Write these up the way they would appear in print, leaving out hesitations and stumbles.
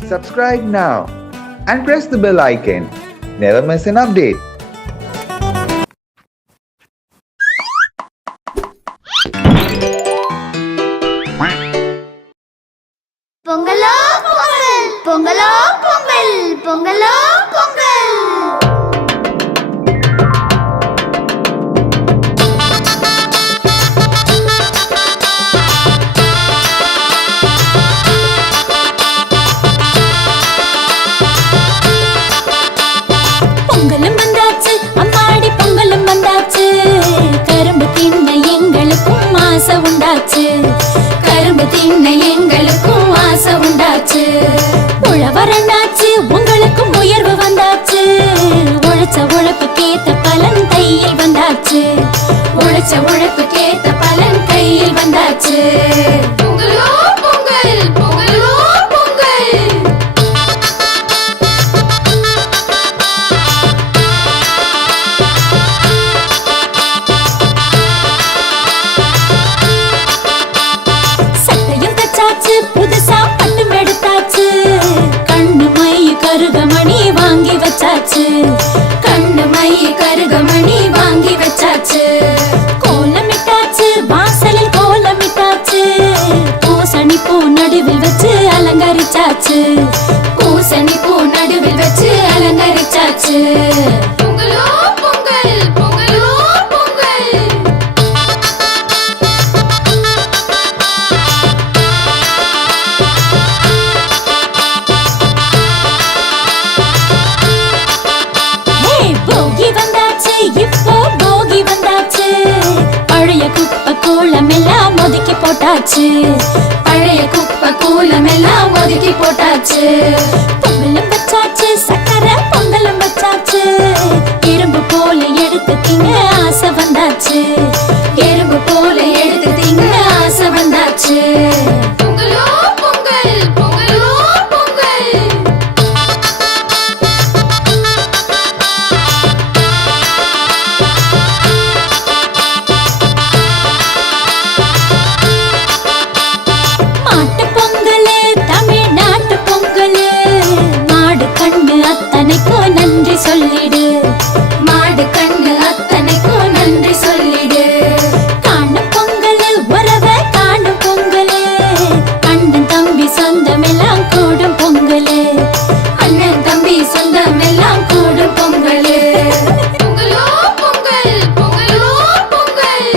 Subscribe now and press the bell icon. Never miss an update. பொங்கலோ பொங்கல் பொங்கலோ பொங்கல் பொங்கலோ பொங்கல் பொங்கலும் வந்தாச்சு அம்மாடி பொங்கலும் வந்தாச்சு கரும்பு தின்ன எங்களுக்கும் ஆசை உண்டாச்சு கரும்பு தின்ன எங்களுக்கும் ஆசை உண்டாச்சு உழவரண்டாச்சு உங்களுக்கும் உயர்வு வந்தாச்சு உழைச்ச உழைப்புக்கேத்த பலன் கையில் வந்தாச்சு உழைச்ச உழைப்புக்கேத்த பலன் கையில் வந்தாச்சு பொங்கலோ பொங்கல் பொங்கலோ பொங்கல் புதுசா பட்டும் எடுத்தாச்சு கண்ணு மை கருகமணி வாங்கி வச்சாச்சு கண்ணு மை கருகமணி வாங்கி வச்சாச்சு கோலமிட்டாச்சு வாசலில் கோலமிட்டாச்சு பூசணி பூ நடுவில் வச்சு அலங்கரிச்சாச்சு பூசணி பூ நடுவில் வச்சு அலங்கரிச்சாச்சு பொங்கலோ பொங்கல் பொங்கலோ பொங்கல் போகி வந்தாச்சு இப்போ போகி வந்தாச்சு பழைய குப்பை கூலம் எல்லாம் ஒதுக்கி போட்டாச்சு பழைய குப்பை கூலம் எல்லாம் ஒதுக்கி போட்டாச்சு பொங்கலும் வச்சாச்சு சக்கரை பொங்கலும் வச்சாச்சு எறும்பு போல எடுத்து திங்க ஆசை வந்தாச்சு எறும்பு போல எடுத்து திங்க ஆசை வந்தாச்சு பொங்கலோ பொங்கல் பொங்கலோ பொங்கல் அத்தனைக்கும் நன்றி சொல்லிடு மாடு கண்ணு அத்தனைக்கும் நன்றி சொல்லிடு காணும் பொங்கல் உறவ காணும் பொங்கல் அண்ணன் தம்பி சொந்தம் எல்லாம் கூடும் பொங்கல் அண்ணன் தம்பி சொந்தம் எல்லாம் கூடும் பொங்கல் பொங்கலோ பொங்கல் பொங்கலோ பொங்கல்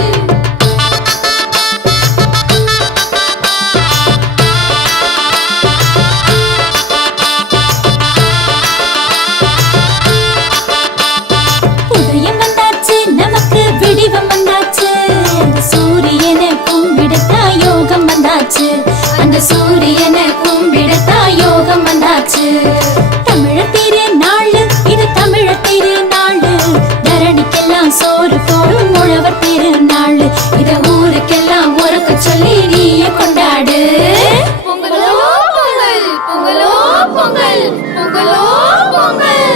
நமக்கு விடிவம் வந்தாச்சு அந்த சூரியனை கும்பிடத்தா யோகம் வந்தாச்சு அந்த சூரியனை கும்பிடத்தா யோகம் வந்தாச்சு தமிழர் திருநாள் இது தமிழர் திருநாள் தரணிக்கெல்லாம் சோறு போடும் உழவர் திருநாள் இத ஊருக்கெல்லாம் உறக்க சொல்லி நீயே கொண்டாடு பொங்கலோ பொங்கல் பொங்கலோ பொங்கல் பொங்கலோ பொங்கல்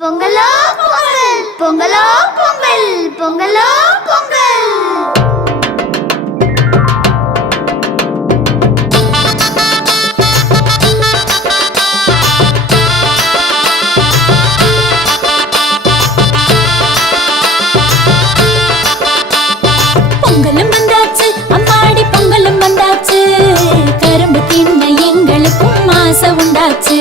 பொங்கலோ பொங்கல் பொங்கலோ பொங்கல் பொங்கலோ பொங்கல் பொங்கலும் வந்தாச்சு அம்மாடி பொங்கலும் வந்தாச்சு கரும்பு தின்ன எங்களுக்கும் ஆசை உண்டாச்சு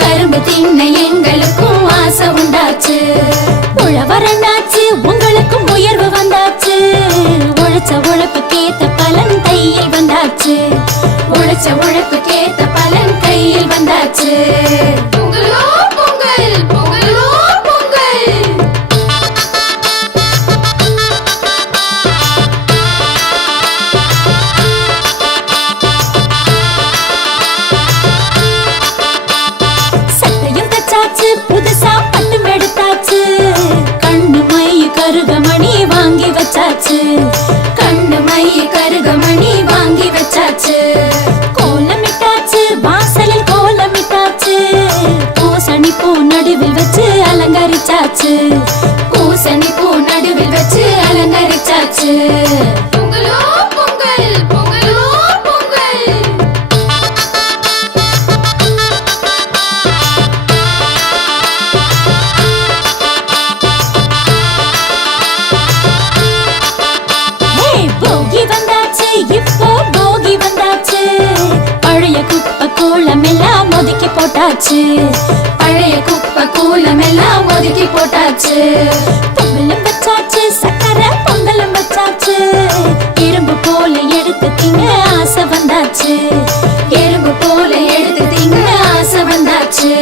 கரும்பு தின்ன எங்களுக்கும் ஆசை உண்டாச்சு உழவரண்டாச்சு உங்களுக்கும் உயர்வு வந்தாச்சு உழைச்ச உழைப்புக்கேத்த பலன் கையில் வந்தாச்சு உழைச்ச உழைப்புக்கேத்த பலன் கையில் வந்தாச்சு பொங்கலோ பொங்கல் பொங்கலோ பொங்கல் புதுசா பட்டும் எடுத்தாச்சு கண்ணு மை கருகமணி வாங்கி வச்சாச்சு கண்ணு மை கருகமணி வாங்கி வச்சாச்சு கோலமிட்டாச்சு வாசலில் கோலமிட்டாச்சு வாங்கி வந்தாச்சு பழைய குப்பை கூலம் எல்லாம் ஒதுக்கி போட்டாச்சு பழைய குப்பை கூலம் எல்லாம் ஒதுக்கி போட்டாச்சு பொங்கலும் வச்சாச்சு சக்கரை பொங்கலும் வச்சாச்சு இரும்பு போல எடுத்து திங்க ஆசை வந்தாச்சு இரும்பு போல எடுத்து திங்க ஆசை வந்தாச்சு